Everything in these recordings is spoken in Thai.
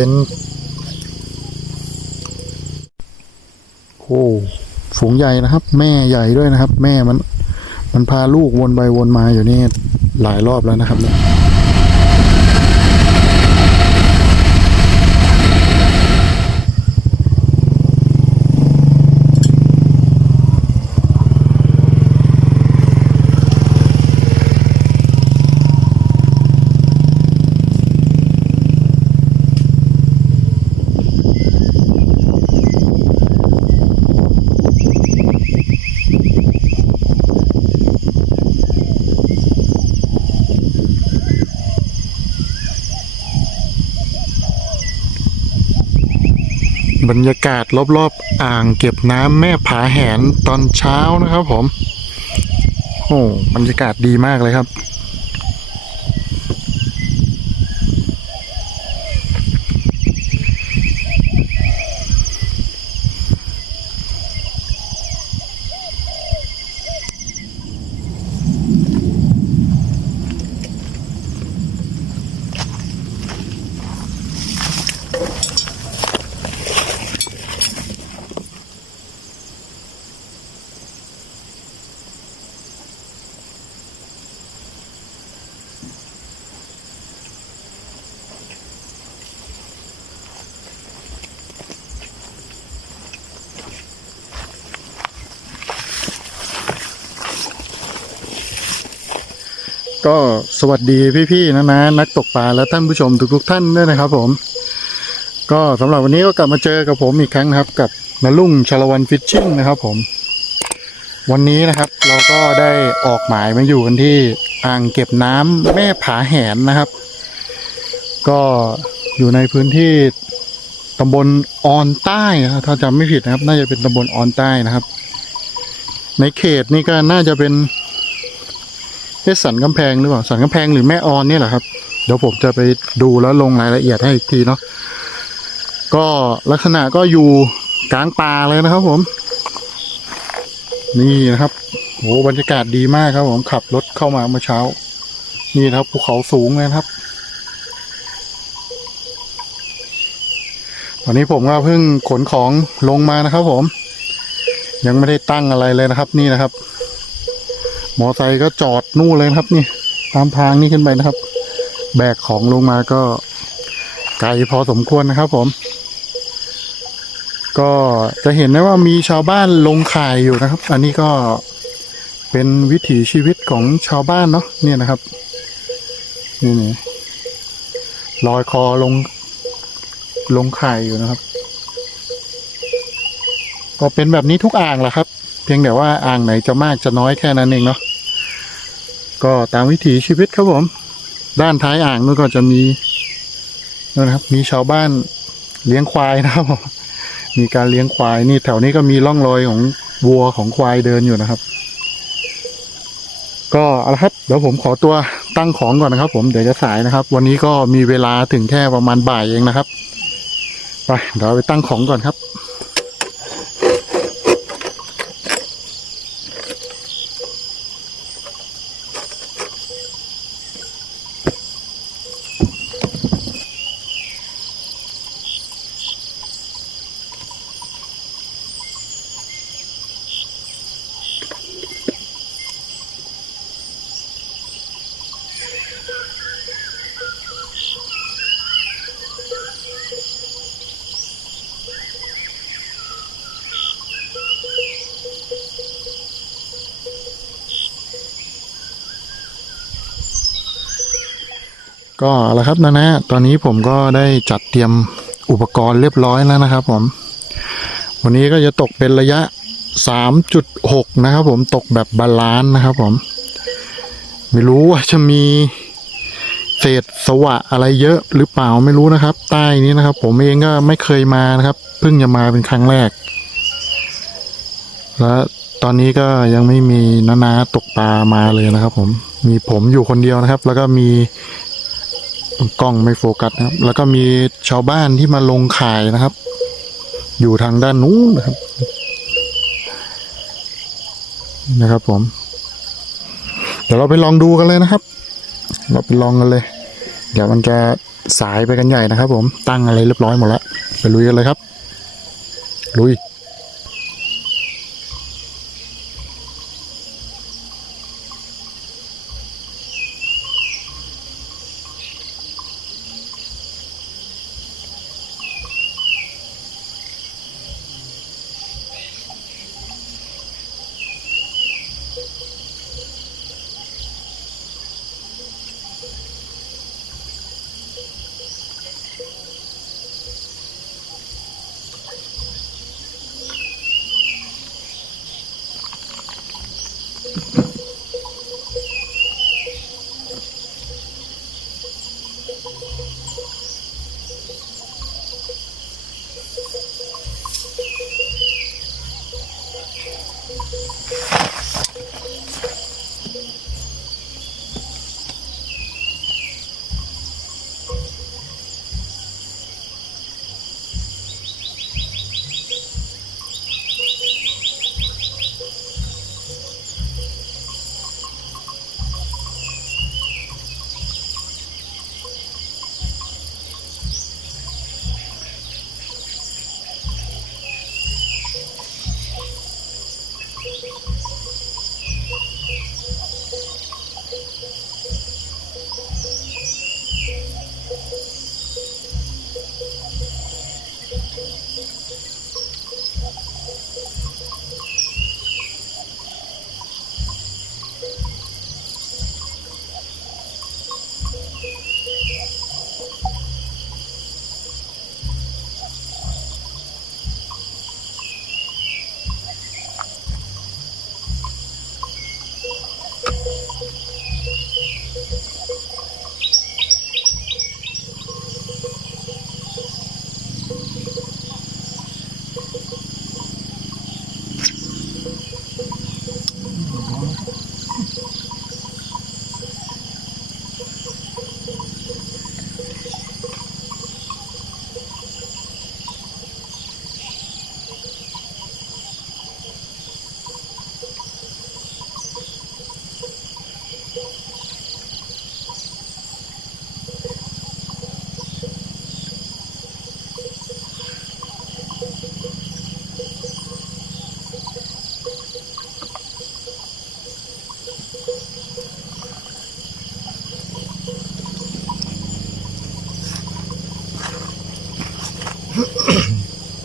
เป็นโอ้ฝูงใหญ่นะครับ แม่ใหญ่ด้วยนะครับ แม่มัน มันพาลูกวนไปวนมาอยู่นี่หลายรอบแล้วนะครับเนี่ย บรรยากาศรอบๆอ่างเก็บน้ำแม่ผาแหนตอนเช้านะครับผม โอ้บรรยากาศดีมากเลยครับ ก็สวัสดีพี่ๆนะนะนักตกปลาและท่านผู้ชมทุกๆท่านด้วยนะครับผม ก็สำหรับวันนี้ก็กลับมาเจอกับผมอีกครั้งนะครับ กับนาลุ่งชาลวันฟิชชิ่งนะครับผม วันนี้นะครับเราก็ได้ออกหมายมาอยู่กันที่อ่างเก็บน้ำแม่ผาแหนนะครับ ก็อยู่ในพื้นที่ตำบลออนใต้นะถ้าจำไม่ผิดนะครับ น่าจะเป็นตำบลออนใต้นะครับ ในเขตนี่ก็น่าจะเป็น เอ๊ะสันกำแพงหรือเปล่าสันกำแพงหรือแม่ออนเนี่ยแหละครับ เดี๋ยวผมจะไปดูแล้วลงรายละเอียดให้อีกทีเนาะก็ลักษณะก็อยู่กลางป่าเลยนะครับ ผม นี่นะครับโหบรรยากาศดีมากครับ ผมขับรถเข้ามาเมื่อเช้า นี่นะครับภูเขาสูงเลยครับ ตอนนี้ผมก็เพิ่งขนของลงมานะครับ ผม ยังไม่ได้ตั้งอะไรเลยนะครับ นี่นะครับ มอไซค์ก็จอดนู่นเลยครับนี่ตามทางนี่ขึ้นไปนะครับ แบกของลงมาก็ไกลพอสมควรนะครับ ผม ก็จะเห็นได้ว่ามีชาวบ้านลงข่ายอยู่นะครับ อันนี้ก็เป็นวิถีชีวิตของชาวบ้านเนาะเนี่ยนะครับนี่นี่ลอยคอลงลงข่ายอยู่นะครับ ก็เป็นแบบนี้ทุกอ่างแหละครับ เพียงแต่ว่าอ่างไหนจะมากจะน้อยแค่นั้นเองเนาะ ก็ตามวิถีชีวิตครับผม ด้านท้ายอ่างนู้นก็จะมีนะครับ มีชาวบ้านเลี้ยงควายนะครับมีการเลี้ยงควายนี่แถวนี้ก็มีร่องรอยของวัวของควายเดินอยู่นะครับ ก็เอาละครับเดี๋ยวผมขอตัวตั้งของก่อนนะครับ ผมเดี๋ยวจะสายนะครับ วันนี้ก็มีเวลาถึงแค่ประมาณบ่ายเองนะครับไปเดี๋ยวไปตั้งของก่อนครับ ก็เอาละครับนะนะตอนนี้ผมก็ได้จัดเตรียมอุปกรณ์เรียบร้อยแล้วนะครับ ผม วันนี้ก็จะตกเป็นระยะ 3.6 นะครับ ผมตกแบบบาลานซ์นะครับ ผม ไม่รู้ว่าจะมีเศษสวะอะไรเยอะหรือเปล่าไม่รู้นะครับ ใต้นี้นะครับ ผมเองก็ไม่เคยมานะครับ เพิ่งจะมาเป็นครั้งแรก แล้วตอนนี้ก็ยังไม่มีนานาตกปลามาเลยนะครับ ผมมีผมอยู่คนเดียวนะครับ แล้วก็มี กล้องไม่โฟกัสนะครับ แล้วก็มีชาวบ้านที่มาลงขายนะครับ อยู่ทางด้านนู้นนะครับ นะครับผม เดี๋ยวเราไปลองดูกันเลยนะครับ เราไปลองกันเลย เดี๋ยวมันจะสายไปกันใหญ่นะครับ ผมตั้งอะไรเรียบร้อยหมดแล้วไปลุยกันเลยครับ ลุย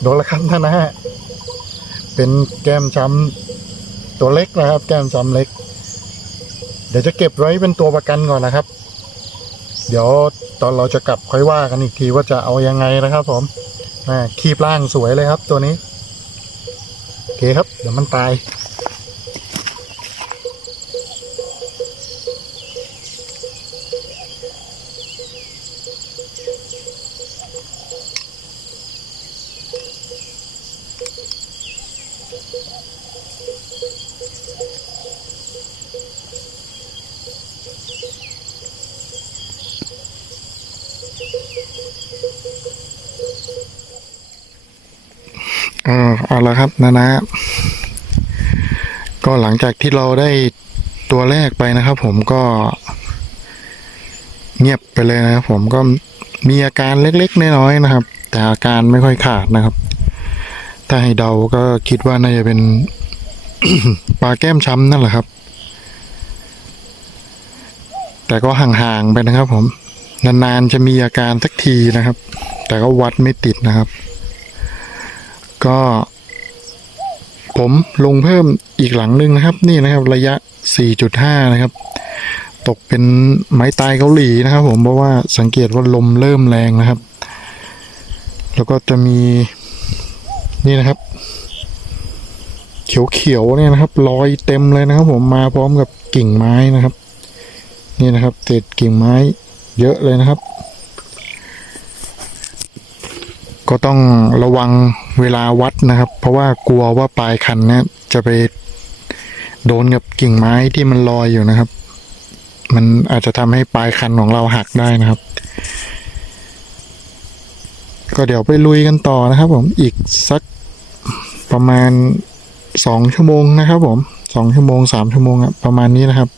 ดนแล้วครับท่านนะฮะเป็นแก้มช้ำตัวเล็กนะครับ แก้มช้ำเล็ก เดี๋ยวจะเก็บไว้เป็นตัวประกันก่อนนะครับ เดี๋ยวตอนเราจะกลับค่อยว่ากันอีกทีว่าจะเอายังไงนะครับ ผมอ่าคีบร่างสวยเลยครับ ตัวนี้โอเคครับ เดี๋ยวมันตาย อ่า เอาละครับนะนะก็หลังจากที่เราได้ตัวแรกไปนะครับผมก็ เงียบไปเลยนะครับผมก็มีอาการเล็กๆน้อยๆนะครับ แต่อาการไม่ค่อยขาดนะครับ ถ้าให้เดาก็คิดว่าน่าจะเป็นปลาแก้มช้ำนั่นแหละครับ แต่ก็ห่างๆไปนะครับ ผม นานๆจะมีอาการสักทีนะครับ แต่ก็วัดไม่ติดนะครับ ก็ ผมลงเพิ่มอีกหลังหนึ่งนะครับ นี่นะครับระยะ 4.5 นะครับ ตกเป็นไม้ตายเกาหลีนะครับ ผมเพราะว่าสังเกตว่าลมเริ่มแรงนะครับ แล้วก็จะมีนี่นะครับ เขียวๆเนี่ยนะครับลอยเต็มเลยนะครับ ผมมาพร้อมกับกิ่งไม้นะครับ นี่นะครับเศษกิ่งไม้เยอะเลยนะครับ ก็ต้องระวังเวลาวัดนะครับ เพราะว่ากลัวว่าปลายคันเนี่ยจะไปโดนกับกิ่งไม้ที่มันลอยอยู่นะครับ มันอาจจะทำให้ปลายคันของเราหักได้นะครับ ก็เดี๋ยวไปลุยกันต่อนะครับ ผมอีกสักประมาณสองชั่วโมงนะครับ ผมสองชั่วโมงสามชั่วโมงอะประมาณนี้นะครับ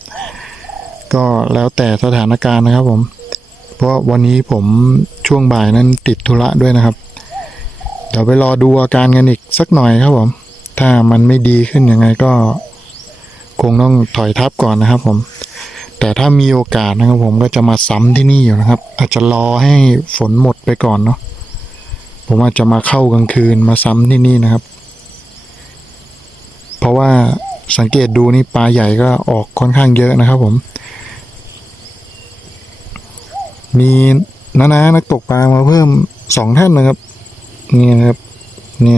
ก็แล้วแต่สถานการณ์นะครับ ผม เพราะวันนี้ผมช่วงบ่ายนั้นติดธุระด้วยนะครับ เดี๋ยวไปรอดูอาการกันอีกสักหน่อยครับผม ถ้ามันไม่ดีขึ้นยังไงก็ คงต้องถอยทับก่อนนะครับ ผม แต่ถ้ามีโอกาสนะครับผมก็จะมาซ้ำที่นี่อยู่นะครับ อาจจะรอให้ฝนหมดไปก่อนเนาะผมอาจจะมาเข้ากลางคืนมาซ้ำที่นี่นะครับ เพราะว่าสังเกตดูนี่ปลาใหญ่ก็ออกค่อนข้างเยอะนะครับ ผม มีน้านานักตกปลามาเพิ่มสองท่านนะครับ นี่นะครับนี่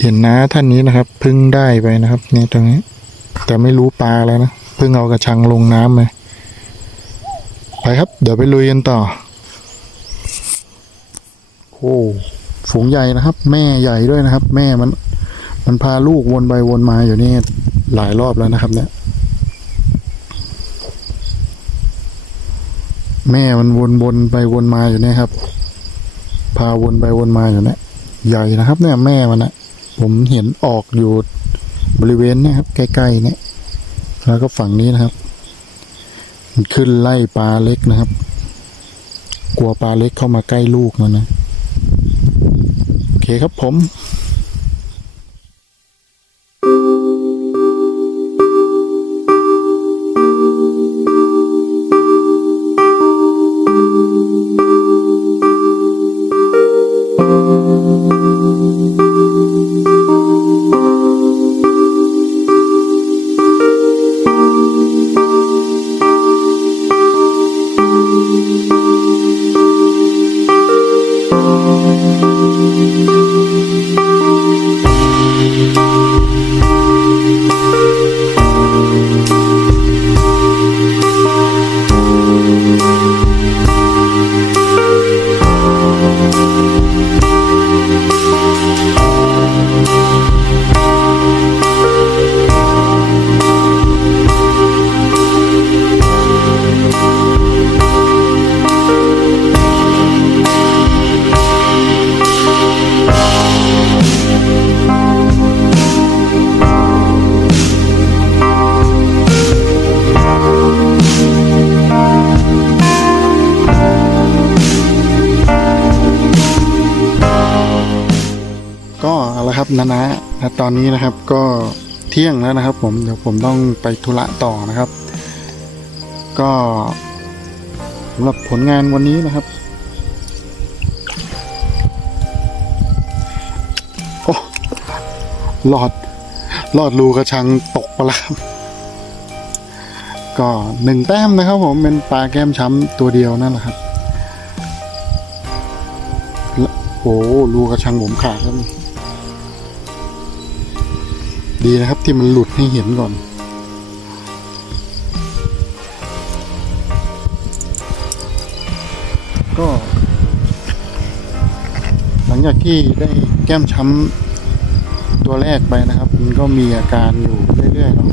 เห็นน้าท่านนี้นะครับพิ่งได้ไปนะครับนี่ตรงนี้ แต่ไม่รู้ปลาแล้วนะพิ่งเอากระชังลงน้ำไปไปครับ เดี๋ยวไปลุยกันต่อโอ้ฝูงใหญ่นะครับ แม่ใหญ่ด้วยนะครับ แม่มัน มันพาลูกวนไปวนมาอยู่นี่หลายรอบแล้วนะครับ เนี่ย แม่มันวนวนไปวนมาอยู่เนี่ยครับ พาวนไปวนมาอยู่เนี่ยใหญ่นะครับ เนี่ยแม่มันนะผมเห็นออกอยู่บริเวณเนี่ยครับใกล้ๆเนี่ย แล้วก็ฝั่งนี้นะครับมันขึ้นไล่ปลาเล็กนะครับ กลัวปลาเล็กเข้ามาใกล้ลูกมันนะ โอเคครับผม ครับนานะนะตอนนี้นะครับก็เที่ยงแล้วนะครับ ผมเดี๋ยวผมต้องไปธุระต่อนะครับ ก็สำหรับผลงานวันนี้นะครับ โอ้หลอดหลอดรูกระชังตกไปแล้วครับก็หนึ่งแต้มนะครับผมเป็นปลาแก้มช้ำตัวเดียวนั่นแหละครับโอ้รูกระชังผมขาดแล้วนี่ ดีนะครับที่มันหลุดให้เห็นก่อน ก็ หลังจากที่ได้แก้มช้ำตัวแรกไปนะครับ มันก็มีอาการอยู่เรื่อยๆเนาะ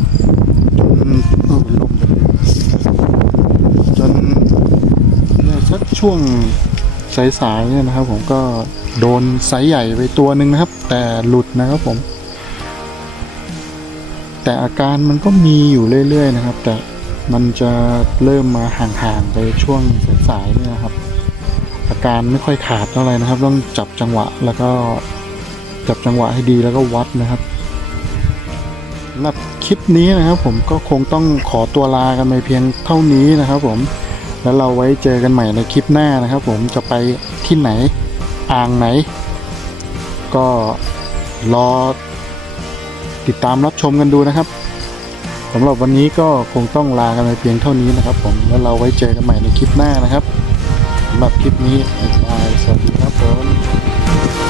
จนเออลมไปลยจนเนี่ยสักช่วงสายๆเนี่ยนะครับ ผมก็โดนไซส์ใหญ่ไปตัวหนึ่งนะครับ แต่หลุดนะครับผม แต่อาการมันก็มีอยู่เรื่อย ๆ นะครับ แต่มันจะเริ่มมาห่าง ๆ ไปช่วงสายๆเนี่ยนะครับ อาการไม่ค่อยขาดเท่าไหร่นะครับ ต้องจับจังหวะแล้วก็จับจังหวะให้ดีแล้วก็วัดนะครับสำหรับคลิปนี้นะครับ ผมก็คงต้องขอตัวลากันไปเพียงเท่านี้นะครับ ผมแล้วเราไว้เจอกันใหม่ในคลิปหน้านะครับ ผมจะไปที่ไหนอ่างไหน ก็รอ ติดตามรับชมกันดูนะครับสำหรับวันนี้ก็คงต้องลากันไปเพียงเท่านี้นะครับ ผมแล้วเราไว้เจอกันใหม่ในคลิปหน้านะครับสำหรับคลิปนี้บายสวัสดีครับผม